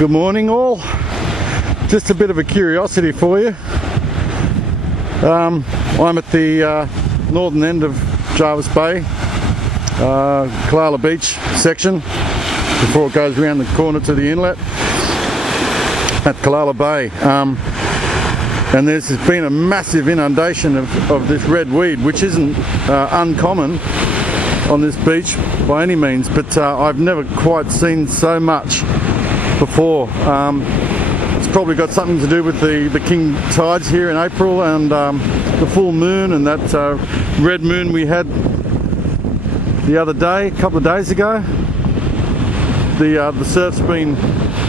Good morning all. Just a bit of a curiosity for you. I'm at the northern end of Jervis Bay, Kalala Beach section, before it goes around the corner to the inlet at Kalala Bay. And there's been a massive inundation of this red weed, which isn't uncommon on this beach by any means, but I've never quite seen so much before. It's probably got something to do with the king tides here in April and the full moon and that red moon we had the other day, a couple of days ago. The surf's been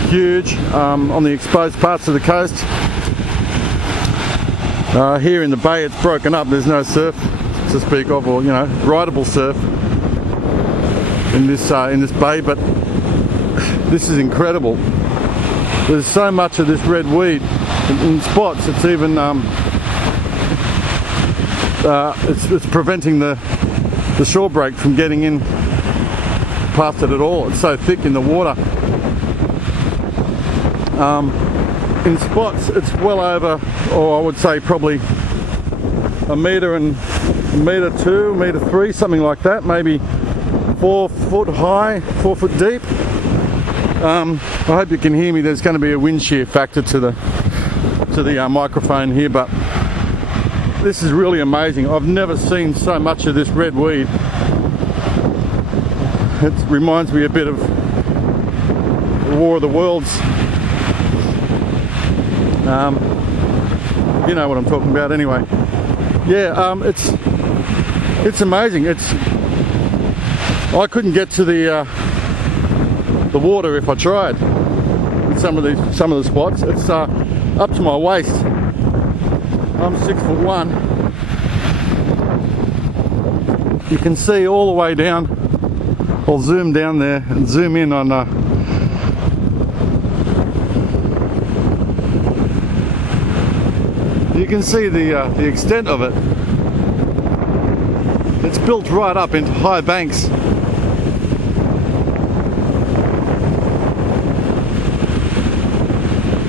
huge on the exposed parts of the coast. Here in the bay it's broken up, there's no surf to speak of, or rideable surf in this bay, but this is incredible. There's so much of this red weed in spots. It's even it's preventing the shore break from getting in past it at all. It's so thick in the water. In spots it's well over, or I would say probably a metre and metre 2, metre 3, something like that, maybe 4 foot high, 4 foot deep. I hope you can hear me. There's going to be a wind shear factor to the microphone here, but this is really amazing. I've never seen so much of this red weed. It reminds me a bit of the War of the Worlds. You know what I'm talking about anyway. Yeah, it's amazing. I couldn't get to the water if I tried in some of the spots. It's up to my waist. I'm 6'1". You can see all the way down. I'll zoom down there and zoom in on you can see the extent of it. It's built right up into high banks.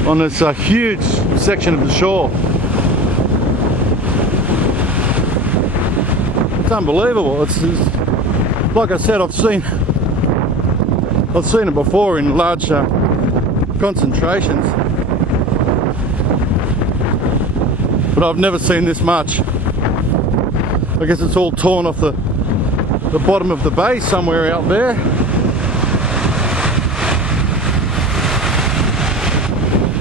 On this huge section of the shore. It's unbelievable. It's like I said, I've seen it before in large concentrations, but I've never seen this much. I guess it's all torn off the bottom of the bay somewhere out there.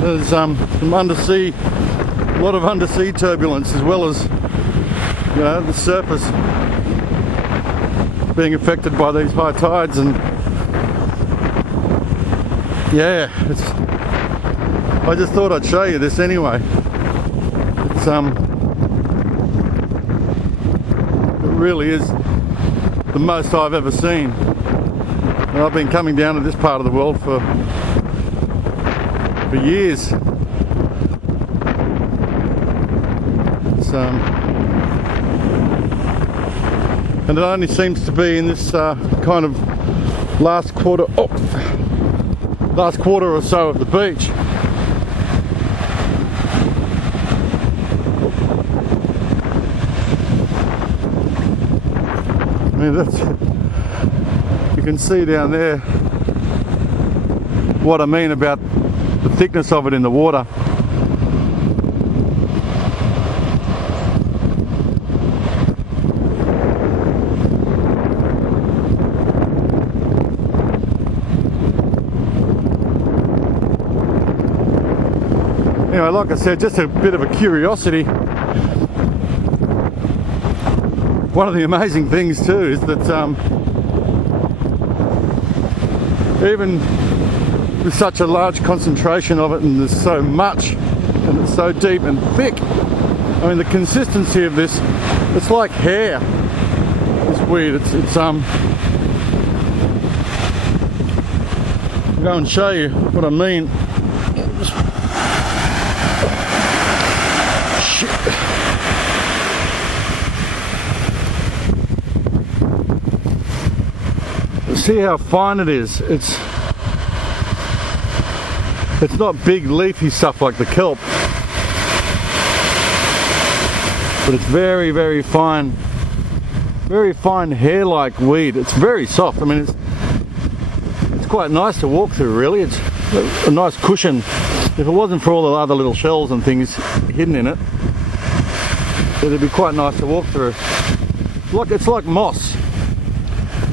There's some undersea, a lot of undersea turbulence, as well as the surface being affected by these high tides. And yeah, I just thought I'd show you this anyway. It's it really is the most I've ever seen. And I've been coming down to this part of the world for years. It's, and it only seems to be in this kind of last quarter or so of the beach. I mean, you can see down there what I mean about the thickness of it in the water. Anyway, like I said, just a bit of a curiosity. One of the amazing things too is that even with such a large concentration of it, and there's so much, and it's so deep and thick, I mean the consistency of this, it's like hair. It's weird. It's I'll go and show you what I mean. Shit. See how fine it is. It's not big leafy stuff like the kelp, but it's very, very fine hair-like weed. It's very soft. I mean, it's quite nice to walk through, really. It's a nice cushion. If it wasn't for all the other little shells and things hidden in it, it'd be quite nice to walk through. It's like moss.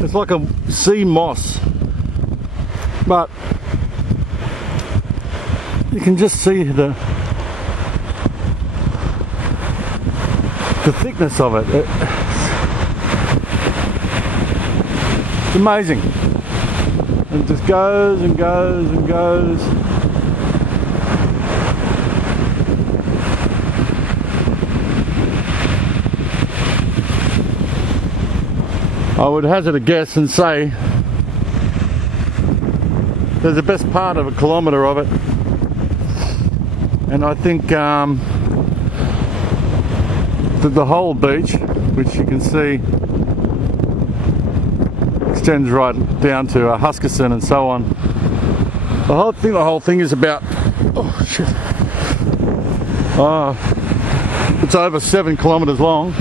It's like a sea moss, but you can just see the thickness of it. It's amazing. And it just goes and goes and goes. I would hazard a guess and say there's the best part of a kilometre of it, and I think that the whole beach, which you can see extends right down to Huskisson and so on. The whole thing is about, oh shit, it's over 7 kilometres long.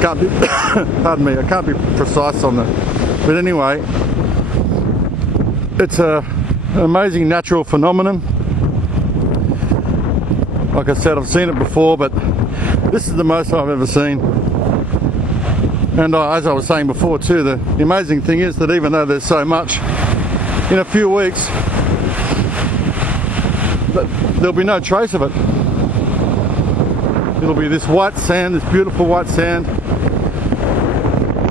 Can't be, pardon me, I can't be precise on that, but anyway, it's an amazing natural phenomenon. Like I said, I've seen it before, but this is the most I've ever seen. And as I was saying before too, the amazing thing is that even though there's so much, in a few weeks there'll be no trace of it. It'll be this white sand, this beautiful white sand,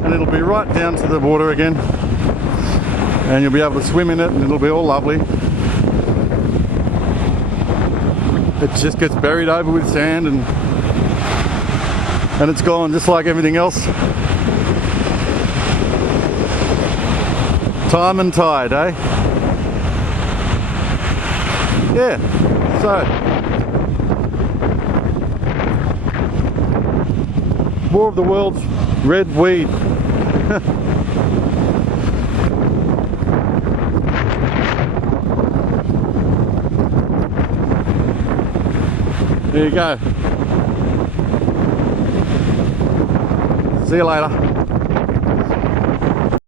and it'll be right down to the water again, and you'll be able to swim in it, and it'll be all lovely. It just gets buried over with sand, and it's gone just like everything else. Time and tide, eh? Yeah, so more of the world's red weed. There you go. See you later.